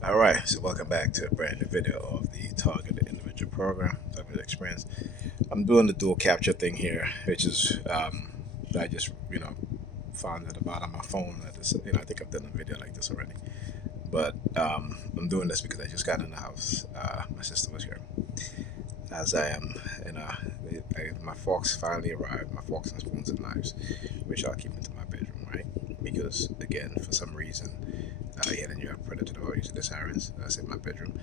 All right, so welcome back to a brand new video of the Targeted Individual Program, Targeted Experience. I'm doing the dual capture thing here, which is I just found at the bottom of my phone. I think I've done a video like this already, but I'm doing this because I just got in the house. My sister was here, as I am, and my forks finally arrived. My forks and spoons and knives, which I'll keep into my bedroom, right? Because again, for some reason, yet and you have predator or using the sirens. That's in my bedroom.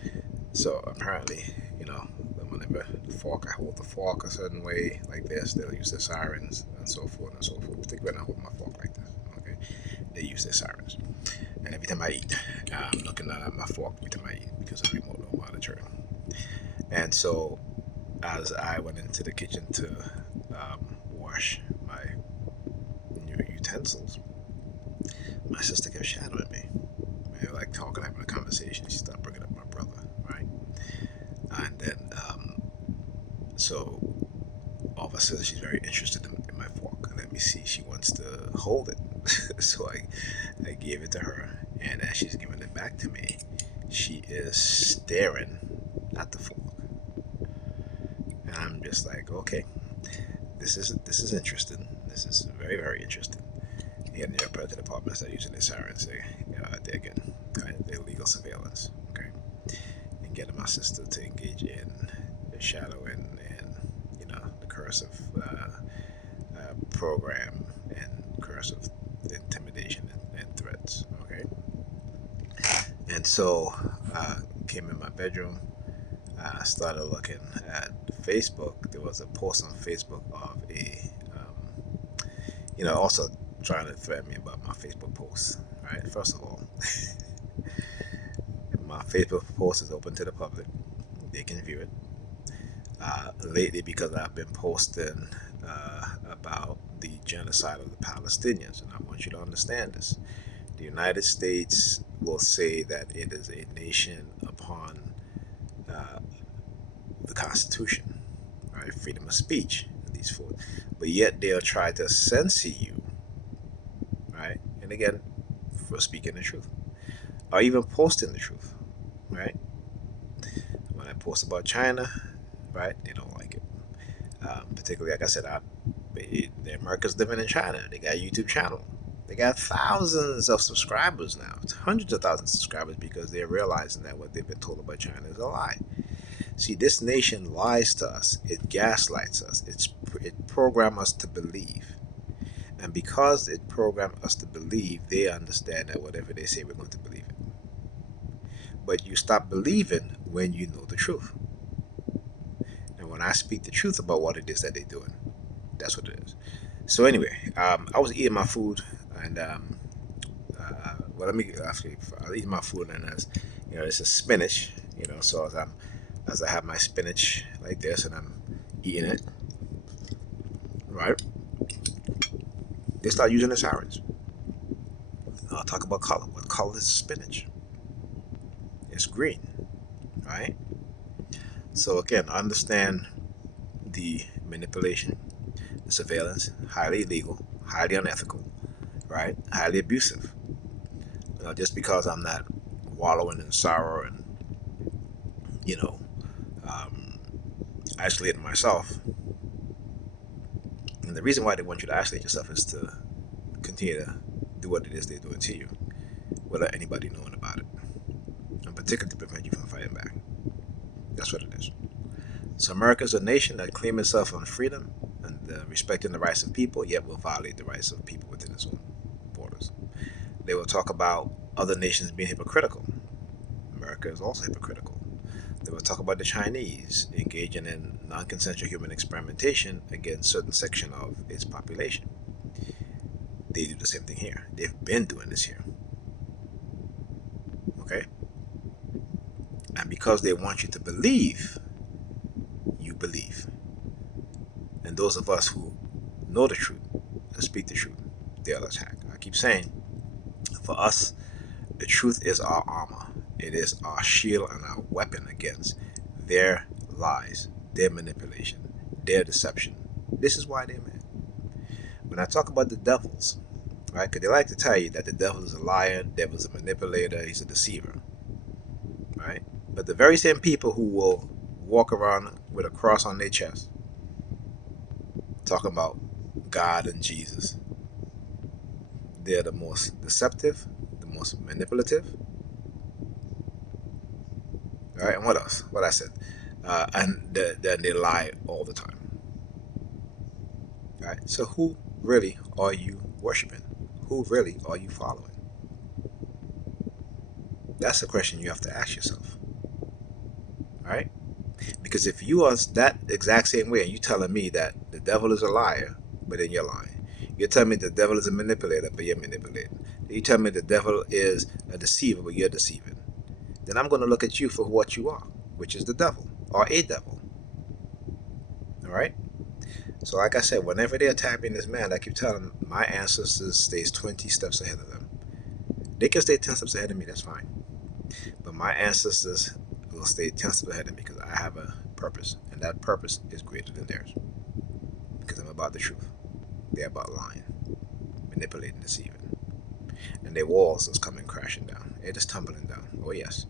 So apparently, you know, whenever I hold the fork a certain way, like this, they'll use the sirens and so forth and so forth. Particularly when I hold my fork like this, okay, they use their sirens. And every time I eat, I'm looking at my fork every time I eat because of remote monitoring. And so, as I went into the kitchen to wash my new utensils, my sister kept shadowing me. Like talking, having a conversation. She started bringing up my brother, right? And then, so all of a sudden, she's very interested in my fork. And let me see, she wants to hold it. So I gave it to her, and as she's giving it back to me, she is staring at the fork, and I'm just like, okay, this is interesting. This is very very interesting. Yeah, the president departments are using this sirens. They're getting kind of illegal surveillance. Okay, and getting my sister to engage in shadowing and the cursive program and cursive intimidation and threats. Okay, and so came in my bedroom. I started looking at Facebook. There was a post on Facebook of also trying to threaten me about my Facebook posts. Right, first of all, my Facebook post is open to the public. They can view it. Lately, because I've been posting about the genocide of the Palestinians, and I want you to understand this. The United States will say that it is a nation upon uh, the Constitution, right? Freedom of speech, these four. But yet they'll try to censor you, right? And again, for speaking the truth, or even posting the truth, right? When I post about China, right, they don't like it. Particularly, like I said, the Americans living in China, they got a YouTube channel. They got thousands of subscribers now, hundreds of thousands of subscribers because they're realizing that what they've been told about China is a lie. See, this nation lies to us. It gaslights us. It programs us to believe. And because it programs us to believe, they understand that whatever they say, we're going to believe it. But you stop believing when you know the truth. And when I speak the truth about what it is that they're doing, that's what it is. So anyway, I was eating my food, and well, let me actually. I was eating my food, and as this is spinach. So as I have my spinach like this, and I'm eating it, right? They start using the sirens. I'll talk about color. What color is spinach? It's green, right? So again, understand the manipulation, the surveillance, highly illegal, highly unethical, right? Highly abusive. Just because I'm not wallowing in sorrow and you know um, isolating myself, and the reason why they want you to isolate yourself is to continue to do what it is they're doing to you without anybody knowing about it, and particularly to prevent you from fighting back. That's what it is. So America is a nation that claims itself on freedom and respecting the rights of people, yet will violate the rights of people within its own borders. They will talk about other nations being hypocritical. America is also hypocritical. They will talk about the Chinese engaging in non-consensual human experimentation against certain section of its population. They do the same thing here. They've been doing this here. Okay? And because they want you to believe, you believe. And those of us who know the truth and speak the truth, they'll attack. I keep saying, for us, the truth is our armor. It is our shield and our weapon against their lies, their manipulation, their deception. This is why they're mad. When I talk about the devils, right? Because they like to tell you that the devil is a liar, the devil is a manipulator, he's a deceiver. But the very same people who will walk around with a cross on their chest, talking about God and Jesus, they're the most deceptive, the most manipulative, right? And what else? What I said, and then they lie all the time, right? So who really are you worshiping? Who really are you following? That's the question you have to ask yourself, right? Because if you are that exact same way, and you telling me that the devil is a liar, but then you're lying. You're telling me the devil is a manipulator, but you're manipulating. You tell me the devil is a deceiver, but you're deceiving. Then I'm going to look at you for what you are, which is the devil or a devil. All right. So, like I said, whenever they attack me in this man, I keep telling them my ancestors stays 20 steps ahead of them. They can stay 10 steps ahead of me. That's fine. But my ancestors will stay 10 steps ahead of me because I have a purpose, and that purpose is greater than theirs. Because I'm about the truth. They're about lying, manipulating, deceiving. And their walls is coming crashing down. It is tumbling down. Oh yes.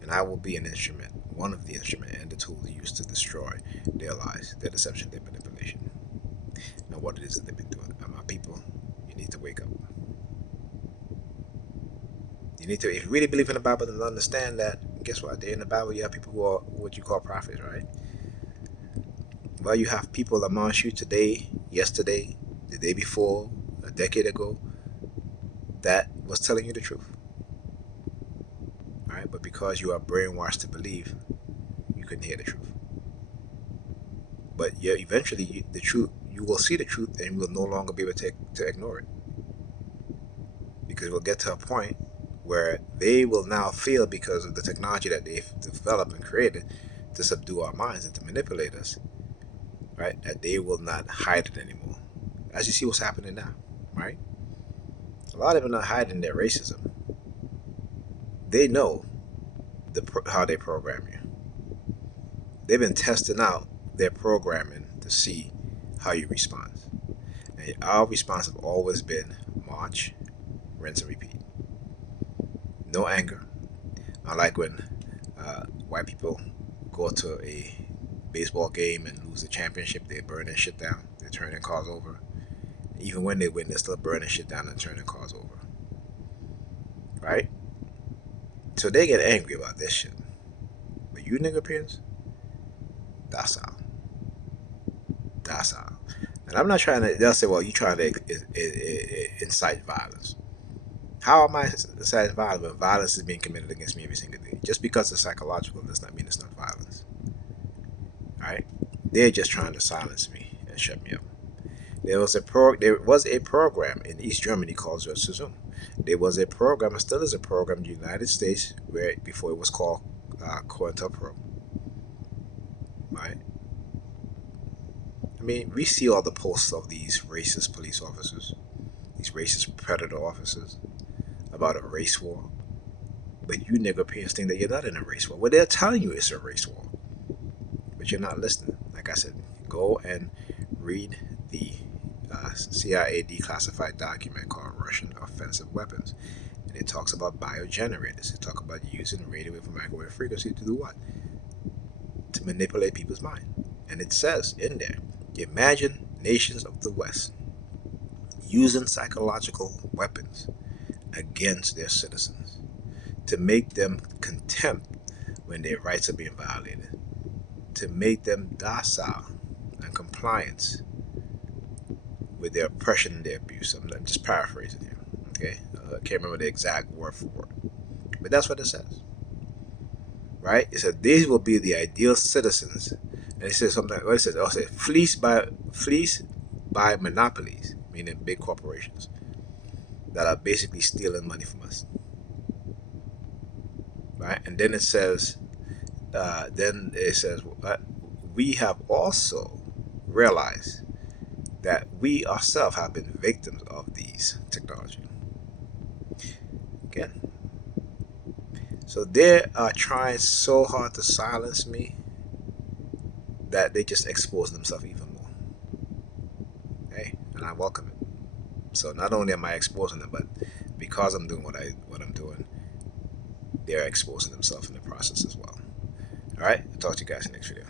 And I will be an instrument, one of the instrument and the tool used to destroy their lies, their deception, their manipulation. And what it is that they've been doing. And my people, you need to wake up. You need to, if you really believe in the Bible, then understand that, guess what? In the Bible, you have people who are what you call prophets, right? Well, you have people amongst you today, yesterday, the day before, a decade ago, that was telling you the truth. Right? But because you are brainwashed to believe, you couldn't hear the truth. But yeah, eventually, the truth, you will see the truth, and you will no longer be able to ignore it, because we'll get to a point where they will now feel, because of the technology that they've developed and created to subdue our minds and to manipulate us, right? That they will not hide it anymore. As you see what's happening now, right? A lot of them are not hiding their racism. They know how they program you. They've been testing out their programming to see how you respond. And our response have always been march, rinse, and repeat. No anger. Unlike when white people go to a baseball game and lose the championship, they're burning shit down. They're turning cars over. Even when they win, they're still burning shit down and turning cars over. Right? So they get angry about this shit. But you nigga docile. Docile. And I'm not trying to, they'll say, well, you trying to incite violence. How am I inciting violence when violence is being committed against me every single day? Just because it's psychological does not mean it's not violence. Right? They're just trying to silence me and shut me up. There was a program in East Germany called Zoom. There was a program, and still is a program in the United States, where before it was called COINTELPRO. Right? I mean, we see all the posts of these racist police officers, these racist predator officers, about a race war. But you nigger think that you're not in a race war. Well, they're telling you it's a race war, but you're not listening. Like I said, go and read the CIA declassified document called Russian Offensive Weapons. And it talks about biogenerators. It talks about using radio wave and microwave frequency to do what? To manipulate people's mind. And it says in there, imagine nations of the West using psychological weapons against their citizens to make them contempt when their rights are being violated, to make them docile and compliant with their oppression and their abuse. I'm just paraphrasing here. Okay, I can't remember the exact word for word, but that's what it says. Right? It said these will be the ideal citizens, and it says something. What it says? Oh, it says fleeced by monopolies, meaning big corporations that are basically stealing money from us. Right? And then it says, we have also realized that we ourselves have been victims of these technology. Again. So they are trying so hard to silence me that they just expose themselves even more. Hey, and I welcome it. So not only am I exposing them, but because I'm doing what I'm doing, they're exposing themselves in the process as well. All right, I'll talk to you guys in the next video.